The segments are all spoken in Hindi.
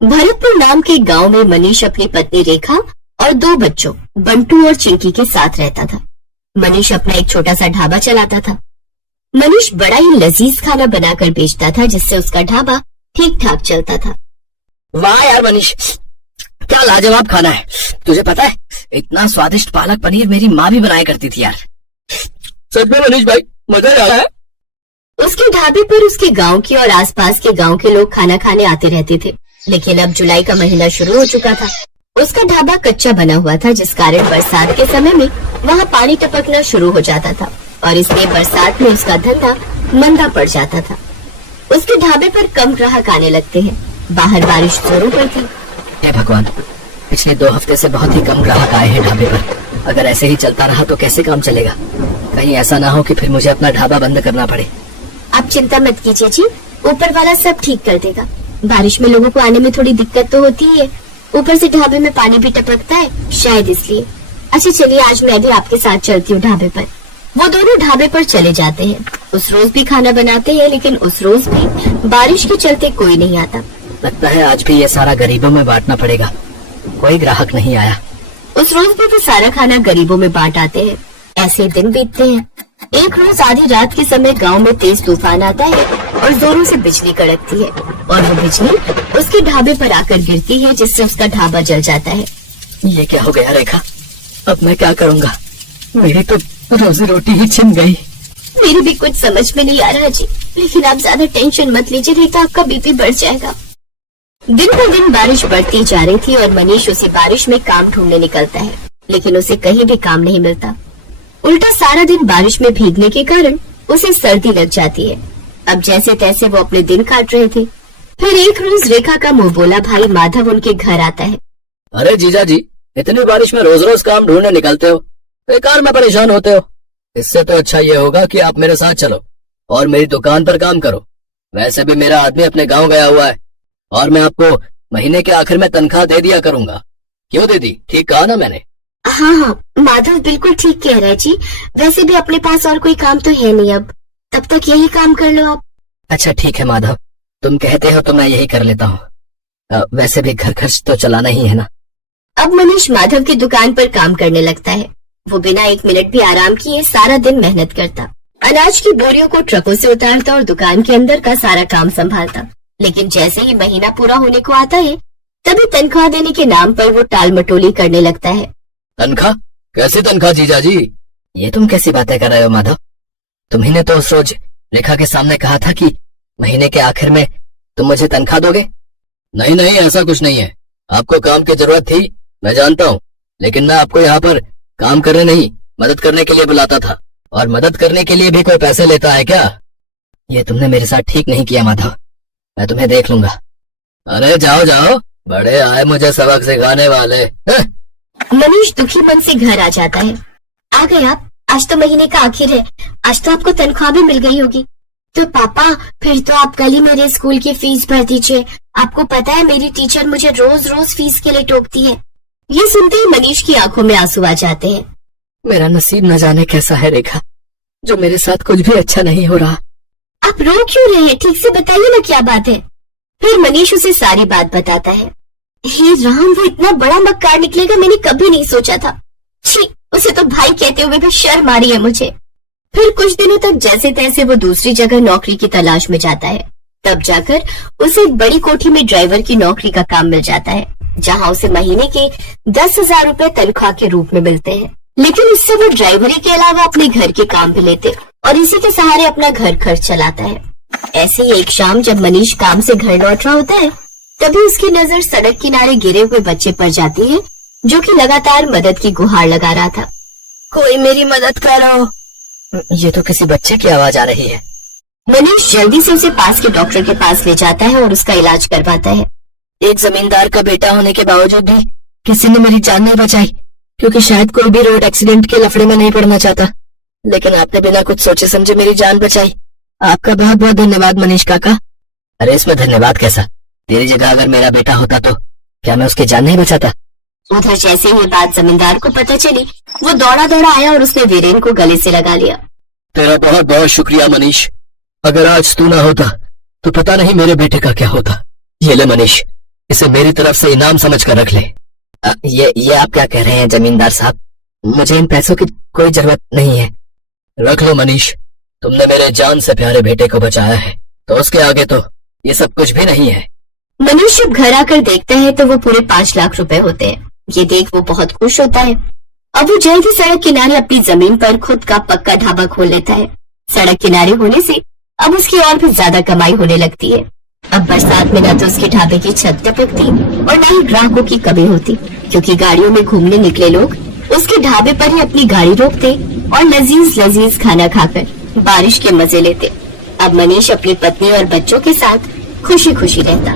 भरतपुर नाम के गांव में मनीष अपनी पत्नी रेखा और 2 बच्चों बंटू और चिंकी के साथ रहता था। मनीष अपना एक छोटा सा ढाबा चलाता था। मनीष बड़ा ही लजीज खाना बनाकर बेचता था, जिससे उसका ढाबा ठीक ठाक चलता था। वाह यार मनीष, क्या लाजवाब खाना है। तुझे पता है, इतना स्वादिष्ट पालक पनीर मेरी माँ भी बनाया करती थी यार। सच में मनीष भाई, मजा आ रहा है। उसके ढाबे पर उसके गांव के और आसपास के गांव के लोग खाना खाने आते रहते थे, लेकिन अब जुलाई का महीना शुरू हो चुका था। उसका ढाबा कच्चा बना हुआ था, जिस कारण बरसात के समय में वहाँ पानी टपकना शुरू हो जाता था और इसलिए बरसात में उसका धंधा मंदा पड़ जाता था। उसके ढाबे पर कम ग्राहक आने लगते हैं। बाहर बारिश जोरों पर थी। हे भगवान, पिछले 2 हफ्ते से बहुत ही कम ग्राहक आए हैं ढाबे पर। अगर ऐसे ही चलता रहा तो कैसे काम चलेगा। कहीं ऐसा ना हो कि फिर मुझे अपना ढाबा बंद करना पड़े। आप चिंता मत कीजिए जी, ऊपर वाला सब ठीक कर देगा। बारिश में लोगों को आने में थोड़ी दिक्कत तो होती है, ऊपर से ढाबे में पानी भी टपकता है, शायद इसलिए। अच्छा चलिए, आज मैं भी आपके साथ चलती हूँ ढाबे पर। वो दोनों ढाबे पर चले जाते हैं। उस रोज भी खाना बनाते हैं, लेकिन उस रोज भी बारिश के चलते कोई नहीं आता। लगता है आज भी ये सारा गरीबों में बांटना पड़ेगा। कोई ग्राहक नहीं आया। उस रोज भी वो सारा खाना गरीबों में बांट आते हैं। ऐसे दिन बीतते हैं। एक रोज आधी रात के समय गांव में तेज तूफान आता है और जोरों से बिजली कड़कती है और वो बिजली उसके ढाबे पर आकर गिरती है, जिससे उसका ढाबा जल जाता है। ये क्या हो गया रेखा, अब मैं क्या करूँगा। मेरी तो रोजी रोटी ही छिन गई। मेरी भी कुछ समझ में नहीं आ रहा जी, लेकिन आप ज्यादा टेंशन मत लीजिए, नहीं तो आपका बीपी बढ़ जाएगा। दिन पर दिन बारिश बढ़ती जा रही थी और मनीष उसी बारिश में काम ढूंढने निकलता है, लेकिन उसे कहीं भी काम नहीं मिलता। उल्टा सारा दिन बारिश में भीगने के कारण उसे सर्दी लग जाती है। अब जैसे तैसे वो अपने दिन काट रहे थे। फिर एक रोज रेखा का मुंह बोला भाई माधव उनके घर आता है। अरे जीजा जी, इतनी बारिश में रोज रोज काम ढूंढने निकलते हो, बेकार में परेशान होते हो। इससे तो अच्छा ये होगा कि आप मेरे साथ चलो और मेरी दुकान पर काम करो। वैसे भी मेरा आदमी अपने गांव गया हुआ है और मैं आपको महीने के आखिर में तनख्वाह दे दिया करूंगा। क्यों दीदी, ठीक कहा ना मैंने? हाँ हाँ, माधव बिल्कुल ठीक कह रहा है जी। वैसे भी अपने पास और कोई काम तो है नहीं अब, तब तक यही काम कर लो आप। अच्छा ठीक है माधव, तुम कहते हो तो मैं यही कर लेता हूँ। वैसे भी घर खर्च तो चलाना ही है ना। अब मनीष माधव की दुकान पर काम करने लगता है। वो बिना 1 मिनट भी आराम किए सारा दिन मेहनत करता। अनाज की बोरियों को ट्रकों से उतारता और दुकान के अंदर का सारा काम संभालता। लेकिन जैसे ही महीना पूरा होने को आता है, तभी तनख्वाह देने के नाम पर वो टाल मटोली करने लगता है। तनख्वाह? कैसी तनख्वाह जीजा जी? ये तुम कैसी बातें कर रहे हो माधव? तुम्ही ने तो उस रोज रेखा के सामने कहा था कि महीने के आखिर में तुम मुझे तनख्वाह दोगे। नहीं नहीं, ऐसा कुछ नहीं है। आपको काम की जरूरत थी, मैं जानता हूँ, लेकिन मैं आपको यहाँ पर काम करने नहीं, मदद करने के लिए बुलाता था। और मदद करने के लिए भी कोई पैसे लेता है क्या? ये तुमने मेरे साथ ठीक नहीं किया माधव, मैं तुम्हें देख लूंगा। अरे जाओ जाओ, बड़े आए मुझे सबक सिखाने वाले। मनीष दुखी मन से घर आ जाता है। आ गए आप? आज तो महीने का आखिर है, आज तो आपको तनख्वाह भी मिल गई होगी। तो पापा, फिर तो आप कल ही मेरे स्कूल की फीस भर दीजिए। आपको पता है मेरी टीचर मुझे रोज रोज फीस के लिए टोकती है। ये सुनते ही मनीष की आंखों में आंसू आ जाते हैं। मेरा नसीब न जाने कैसा है रेखा, जो मेरे साथ कुछ भी अच्छा नहीं हो रहा। आप रो क्यों रहे हैं? ठीक से बताइए ना क्या बात है। फिर मनीष उसे सारी बात बताता है। हे राम, वो इतना बड़ा मक्कार निकलेगा मैंने कभी नहीं सोचा था। छी, उसे तो भाई कहते हुए भी शर्म आ रही है मुझे। फिर कुछ दिनों तक जैसे तैसे वो दूसरी जगह नौकरी की तलाश में जाता है। तब जाकर उसे एक बड़ी कोठी में ड्राइवर की नौकरी का काम मिल जाता है, जहाँ उसे महीने के 10,000 रुपए तनख्वाह के रूप में मिलते हैं। लेकिन इससे वो ड्राइवरी के अलावा अपने घर के काम भी लेते और इसी के सहारे अपना घर खर्च चलाता है। ऐसे ही एक शाम जब मनीष काम से घर लौट रहा होता है, तभी उसकी नजर सड़क किनारे गिरे हुए बच्चे पर जाती है, जो कि लगातार मदद की गुहार लगा रहा था। कोई मेरी मदद करो। ये तो किसी बच्चे की आवाज आ रही है। मनीष जल्दी से उसे पास के डॉक्टर के पास ले जाता है और उसका इलाज करवाता है। एक जमींदार का बेटा होने के बावजूद भी किसी ने मेरी जान नहीं बचाई, क्योंकि शायद कोई भी रोड एक्सीडेंट के लफड़े में नहीं पड़ना चाहता। लेकिन आपने बिना कुछ सोचे समझे मेरी जान बचाई। आपका बहुत बहुत धन्यवाद मनीष काका। अरे इसमें धन्यवाद कैसा? तेरी जगह अगर मेरा बेटा होता तो क्या मैं उसकी जान नहीं बचाता? उधर जैसे ही बात जमींदार को पता चली, वो दौड़ा दौड़ा आया और उसने वीरेन को गले से लगा लिया। तेरा बहुत बहुत शुक्रिया मनीष। अगर आज तू ना होता तो पता नहीं मेरे बेटे का क्या होता। ये ले मनीष, इसे मेरी तरफ से इनाम समझ कर रख ले। ये आप क्या कह रहे हैं जमींदार साहब? मुझे इन पैसों की कोई जरूरत नहीं है। रख लो मनीष, तुमने मेरे जान से प्यारे बेटे को बचाया है, तो उसके आगे तो ये सब कुछ भी नहीं है। मनीष जब घर आकर देखता है तो वो पूरे 5 लाख रुपए होते हैं। ये देख वो बहुत खुश होता है। अब वो जल्द ही सड़क किनारे अपनी जमीन पर खुद का पक्का ढाबा खोल लेता है। सड़क किनारे होने से अब उसकी और भी ज्यादा कमाई होने लगती है। अब बरसात में न तो उसके ढाबे की छत टपकती और न ही ग्राहकों की कमी होती, क्योंकि गाड़ियों में घूमने निकले लोग उसके ढाबे पर ही अपनी गाड़ी रोकते और लजीज लजीज खाना खाकर बारिश के मजे लेते। अब मनीष अपनी पत्नी और बच्चों के साथ खुशी खुशी रहता।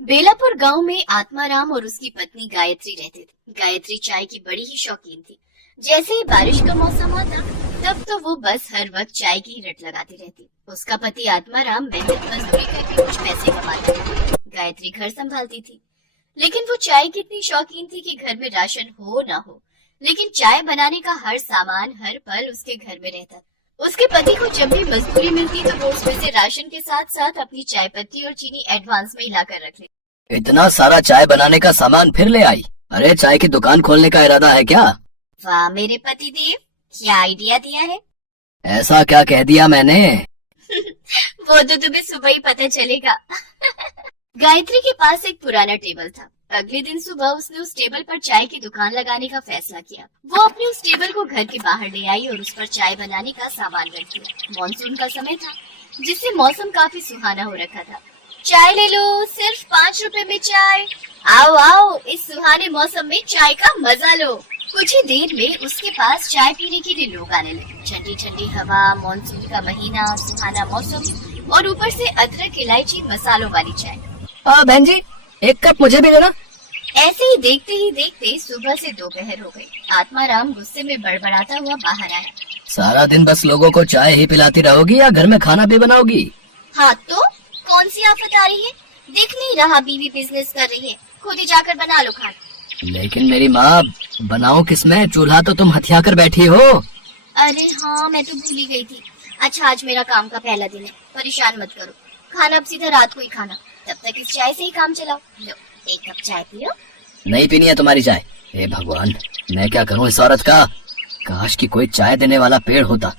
बेलापुर गांव में आत्माराम और उसकी पत्नी गायत्री रहते थे। गायत्री चाय की बड़ी ही शौकीन थी। जैसे ही बारिश का मौसम आता तब तो वो बस हर वक्त चाय की रट लगाती रहती। उसका पति आत्माराम मेहनत मजदूरी करके कुछ पैसे कमाता था। गायत्री घर संभालती थी, लेकिन वो चाय की इतनी शौकीन थी कि घर में राशन हो ना हो, लेकिन चाय बनाने का हर सामान हर पल उसके घर में रहता। उसके पति को जब भी मजदूरी मिलती तो वो उसमें से राशन के साथ साथ अपनी चाय पत्ती और चीनी एडवांस में हिलाकर रख लेती। इतना सारा चाय बनाने का सामान फिर ले आई? अरे चाय की दुकान खोलने का इरादा है क्या? वाह मेरे पति देव, क्या आइडिया दिया है। ऐसा क्या कह दिया मैंने? वो तो तुम्हें सुबह ही पता चलेगा। गायत्री के पास एक पुराना टेबल था। अगले दिन सुबह उसने उस टेबल पर चाय की दुकान लगाने का फैसला किया। वो अपने उस टेबल को घर के बाहर ले आई और उस पर चाय बनाने का सामान रख दिया। मानसून का समय था, जिससे मौसम काफी सुहाना हो रखा था। चाय ले लो, सिर्फ 5 रुपए में चाय। आओ आओ, इस सुहाने मौसम में चाय का मजा लो। कुछ ही देर में उसके पास चाय पीने के लिए लोग आने लगे। ठंडी ठंडी हवा, मानसून का महीना, सुहाना मौसम और ऊपर से अदरक, इलायची, मसालों वाली चाय। बहन जी, एक कप मुझे भी देना। ऐसे ही देखते सुबह से दोपहर हो गई। आत्माराम गुस्से में बड़बड़ाता हुआ बाहर आया। सारा दिन बस लोगों को चाय ही पिलाती रहोगी या घर में खाना भी बनाओगी? हाँ तो कौन सी आफत आ रही है? दिख नहीं रहा बीवी बिजनेस कर रही है, खुद ही जाकर बना लो खाना। लेकिन मेरी माँ, बनाओ किसमें? चूल्हा तो तुम हथिया कर बैठी हो। अरे हाँ, मैं तो भूल ही गई थी। अच्छा, आज मेरा काम का पहला दिन है, परेशान मत करो। खाना अब सीधा रात को ही खाना, तब तक इस चाय से ही काम चलाओ। लो, एक कप चाय पियो। नहीं पीनी है तुम्हारी चाय। हे भगवान, मैं क्या करूँ इस औरत का? काश कि कोई चाय देने वाला पेड़ होता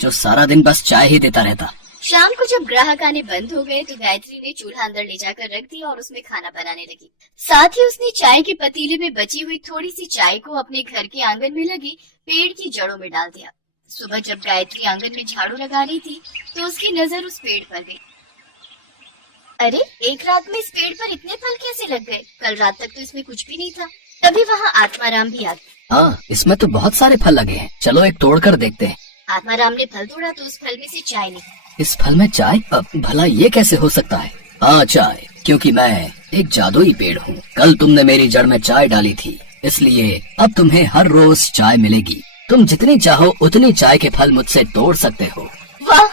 जो सारा दिन बस चाय ही देता रहता। शाम को जब ग्राहक आने बंद हो गए तो गायत्री ने चूल्हा अंदर ले जाकर रख दिया और उसमें खाना बनाने लगी। साथ ही उसने चाय के पतीले में बची हुई थोड़ी सी चाय को अपने घर के आंगन में लगी पेड़ की जड़ों में डाल दिया। सुबह जब गायत्री आंगन में झाड़ू लगा रही थी तो उसकी नजर उस पेड़ पर गई। अरे, एक रात में इस पेड़ पर इतने फल कैसे लग गए? कल रात तक तो इसमें कुछ भी नहीं था। तभी वहाँ आत्माराम भी आ गया। हाँ, इसमें तो बहुत सारे फल लगे हैं, चलो एक तोड़ कर देखते हैं। आत्माराम ने फल तोड़ा तो उस फल में से चाय निकली। इस फल में चाय? भला ये कैसे हो सकता है? हाँ, चाय, क्योंकि मैं एक जादुई पेड़ हूँ। कल तुमने मेरी जड़ में चाय डाली थी, इसलिए अब तुम्हें हर रोज चाय मिलेगी। तुम जितनी चाहो उतनी चाय के फल मुझसे तोड़ सकते हो। वाह,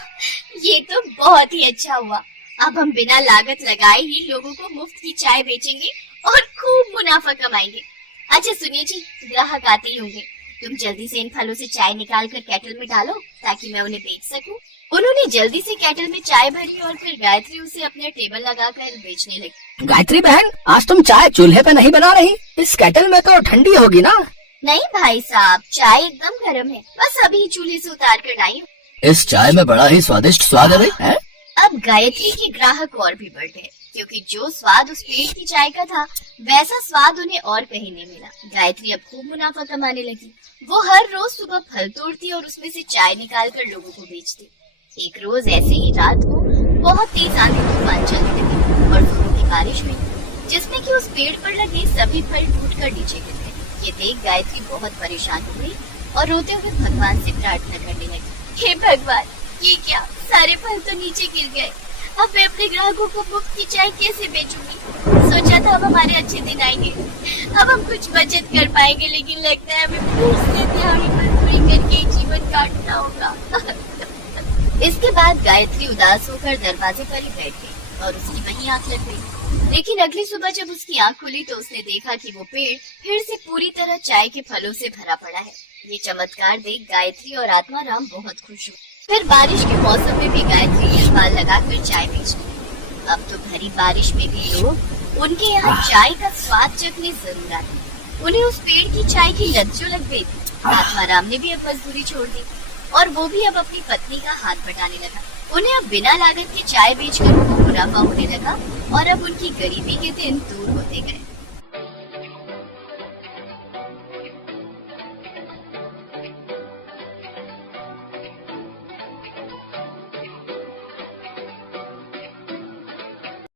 ये तो बहुत ही अच्छा हुआ। अब हम बिना लागत लगाए ही लोगों को मुफ्त की चाय बेचेंगे और खूब मुनाफा कमाएंगे। अच्छा सुनिए जी, ग्राहक आते ही होंगे, तुम जल्दी से इन फलों से चाय निकाल कर केटल में डालो ताकि मैं उन्हें बेच सकूं। उन्होंने जल्दी से केटल में चाय भरी और फिर गायत्री उसे अपने टेबल लगाकर बेचने लगी। गायत्री बहन, आज तुम चाय चूल्हे पे नहीं बना रही? इस केटल में तो ठंडी होगी ना? नहीं भाई साहब, चाय एकदम गर्म है, बस अभी चूल्हे से उतार कर लाई हूँ। इस चाय में बड़ा ही स्वादिष्ट स्वाद है भाई। अब गायत्री के ग्राहक और भी बढ़ गए, क्योंकि जो स्वाद उस पेड़ की चाय का था वैसा स्वाद उन्हें और कहीं नहीं मिला। गायत्री अब खूब मुनाफा कमाने लगी। वो हर रोज सुबह फल तोड़ती और उसमें से चाय निकालकर लोगों को बेचती। एक रोज ऐसे ही रात को बहुत तेज आंधी तूफान चलने लगी और जोरों की बारिश हुई, जिसमें कि उस पेड़ पर लगे सभी फल टूटकर नीचे गिर गए। ये देख गायत्री बहुत परेशान हो गई और रोते हुए भगवान से प्रार्थना करने लगी। हे भगवान, ये क्या, सारे फल तो नीचे गिर गए। अब मैं अपने ग्राहकों को मुफ्त की चाय कैसे बेचूंगी? सोचा था अब हमारे अच्छे दिन आएंगे, अब हम कुछ बचत कर पाएंगे, लेकिन लगता है हमें फिर से दिहाड़ी मजदूरी करके जीवन काटना होगा। इसके बाद गायत्री उदास होकर दरवाजे पर ही बैठ गई और उसकी वहीं आंख लग गई। लेकिन अगली सुबह जब उसकी आंख खुली तो उसने देखा कि वो पेड़ फिर से पूरी तरह चाय के फलों से भरा पड़ा है। ये चमत्कार देख गायत्री और आत्माराम बहुत खुश हुए। फिर बारिश के मौसम में भी गायत्री स्टॉल लगाकर चाय बेचती है। अब तो भरी बारिश में भी लोग उनके यहाँ चाय का स्वाद चखने जरूर आते। उन्हें उस पेड़ की चाय की लत जो लग गई थी। आत्माराम ने भी अब मजदूरी छोड़ दी और वो भी अब अपनी पत्नी का हाथ बटाने लगा। उन्हें अब बिना लागत की चाय बेचकर उनको मुनाफा होने लगा और अब उनकी गरीबी के दिन दूर होते गए।